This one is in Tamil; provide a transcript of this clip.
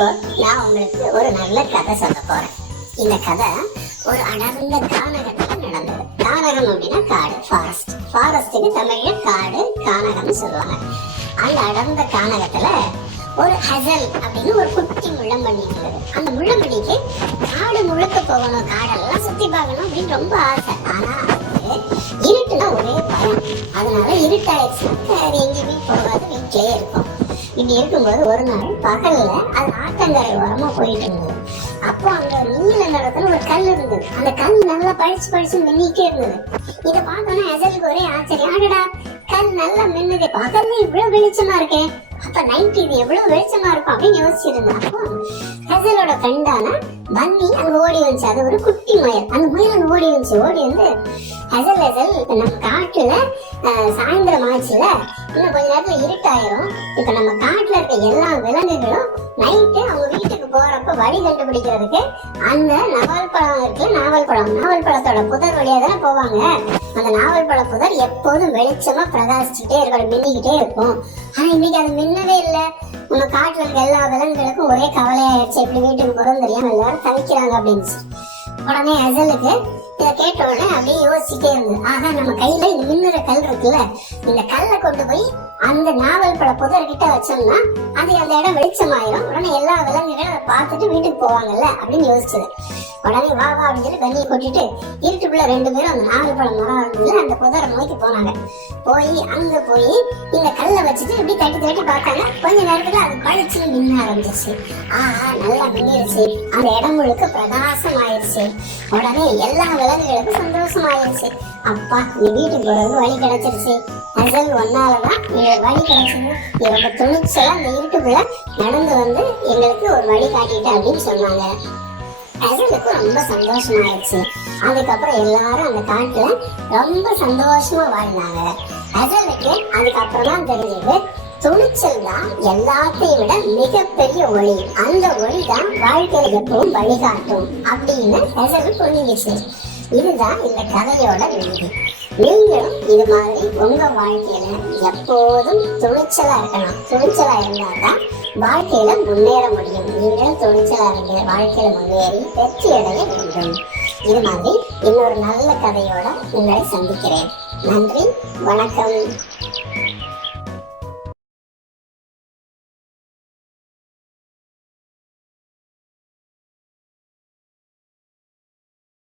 இப்போ நான் உங்களுக்கு ஒரு நல்ல கதை சொல்ல போறேன். இந்த கதை ஒரு அடர்ந்த கானகத்துல நடந்தது. கானகம் அப்படின்னா காடு, ஃபாரஸ்ட். ஃபாரஸ்டுக்கு தமிழ்ல காடு, கானகம்னு சொல்லுவாங்க. அந்த அடர்ந்த கானகத்துல ஒரு ஹசல் அப்படின்னு ஒரு குட்டி முள்ளம்பண்ணி இருந்தது. அந்த முள்ளம்பண்ணிக்கு காடு முழுக்க போகணும், காடெல்லாம் சுத்தி பார்க்கணும் அப்படின்னு ரொம்ப ஆசை. ஆனா இருட்டுனா ஒரே பயம். அதனால இருட்டாயிடுச்சுன்னா அது எங்கேயுமே போகாது, வீட்டிலேயே இருக்கும். இப்படி இருக்கும்போது ஒரு நாள் பகல்ல அது ஆத்தங்கரை ஓரமா போயிட்டு இருந்தது. அப்போ அங்க நீல நிறத்துல ஒரு கல் இருந்தது. அந்த கல் நல்லா பழிச்சு மின்னிட்டே இருந்தது. இதை பார்த்தோன்னா ஹசலுக்கு ஒரே ஆச்சரியம். ஆடடா, கல் நல்லா மின்னுது, பகல்ல இவ்வளவு வெளிச்சமா இருக்கேன், அப்ப நைட் இது எவ்வளவு வெளிச்சமா இருக்கும் அப்படின்னு யோசிச்சிருந்தேன். அப்போ ஹசலோட ஃப்ரெண்டான பன்னி அங்க ஓடி வந்துச்சு. அது ஒரு குட்டி முயல். அந்த முயல் அங்க ஓடி வந்து ஹசல் நம்ம காட்டுல சாயந்தரம் ஆச்சுல, இன்னும் கொஞ்ச நேரத்துல இருட்டாயிரும். இப்ப நம்ம காட்டுல இருக்க எல்லா விலங்குகளும் நைட்டு அவங்க வீட்டுக்கு போறப்ப வழி கண்டுபிடிக்கிறதுக்கு அந்த நாவல் பழம் இருக்குல்ல, நாவல் பழத்தோட புதர் வழியா தானே போவாங்க. அந்த நாவல் பழ புதர் எப்போதும் வெளிச்சமா பிரகாசிச்சுட்டே இருக்கணும், மின்னிக்கிட்டே இருக்கும். ஆனா இன்னைக்கு அது மின்னவே இல்லை. நம்ம காட்டுல இருக்க எல்லா விலங்குகளுக்கும் ஒரே கவலையாயிடுச்சு, எப்படி வீட்டுக்கு போறோம் தெரியாம எல்லாரும் தவிக்கிறாங்க அப்படின்னு. உடனே ஹசலுக்கு இதை கேட்ட உடனே அப்படியே யோசிச்சுட்டே இருந்தது. ஆனா நம்ம கையில இந்த மின்னுற கல் இருக்குல்ல, இந்த கல்லை கொண்டு போய் அந்த நாவல் பழ புதர்கிட்ட வச்சோம்னா அது அந்த இடம் வெளிச்சமாயிரும். உடனே எல்லா விலங்குகளும் அதை பார்த்துட்டு வீட்டுக்கு போவாங்கல்ல அப்படின்னு யோசிச்சது. உடனே வா அப்படின்னு சொல்லி கண்ணியை கொட்டிட்டு இருட்டுக்குள்ள ரெண்டு பேரும் அந்த நாவல் பழ மரம் இருந்ததுல அந்த புதரை நோக்கி போனாங்க. அங்க போய் இந்த கல்லை வச்சுட்டு இப்படி தட்டி பார்த்தாங்க. கொஞ்ச நேரத்துல அது பழிச்சு மின்ன ஆரம்பிச்சிருச்சு. நல்லா மின்னிருச்சு. அந்த இடம் முழுக்க பிரகாசம் ஆயிடுச்சு. உடனே எல்லா விலங்குகளுக்கும் சந்தோஷம் ஆயிடுச்சு. அப்பா, நீ வீட்டுக்கு போறது வழி கிடைச்சிருச்சு, ஹசல் ஒன்னாலதான் வழி கிடைச்சது. ரொம்ப துணிச்சலா அந்த இருட்டுக்குள்ள நடந்து வந்து எங்களுக்கு ஒரு வழி காட்டிட்ட அப்படின்னு சொன்னாங்க. ஹசலுக்கு ரொம்ப சந்தோஷமாயிடுச்சு. அதுக்கப்புறம் எல்லாரும் அந்த காட்டுல ரொம்ப சந்தோஷமா வாழ்ந்தாங்க. ஹசலுக்கு அதுக்கப்புறம் தான் தெரிஞ்சது, துணிச்சல் தான் எல்லாத்தையும் விட மிகப்பெரிய ஒளி. அந்த ஒளி தான் வாழ்க்கையில எப்பவும் வழிகாட்டும் அப்படின்னு ஹசல் புரிஞ்சிச்சு. இதுதான் இந்த கதையோட விதி. நீங்களும் இது மாதிரி உங்க வாழ்க்கையில எப்போதும் துணிச்சலா இருக்கணும். துணிச்சலா இருந்தாதான் வாழ்க்கையில முன்னேற முடியும். நீங்களும் துணிச்சலா இருங்க, வாழ்க்கையில முன்னேறி வெற்றி அடைய வேண்டும். இது மாதிரி இன்னொரு நல்ல கதையோட உங்களை சந்திக்கிறேன். நன்றி, வணக்கம்.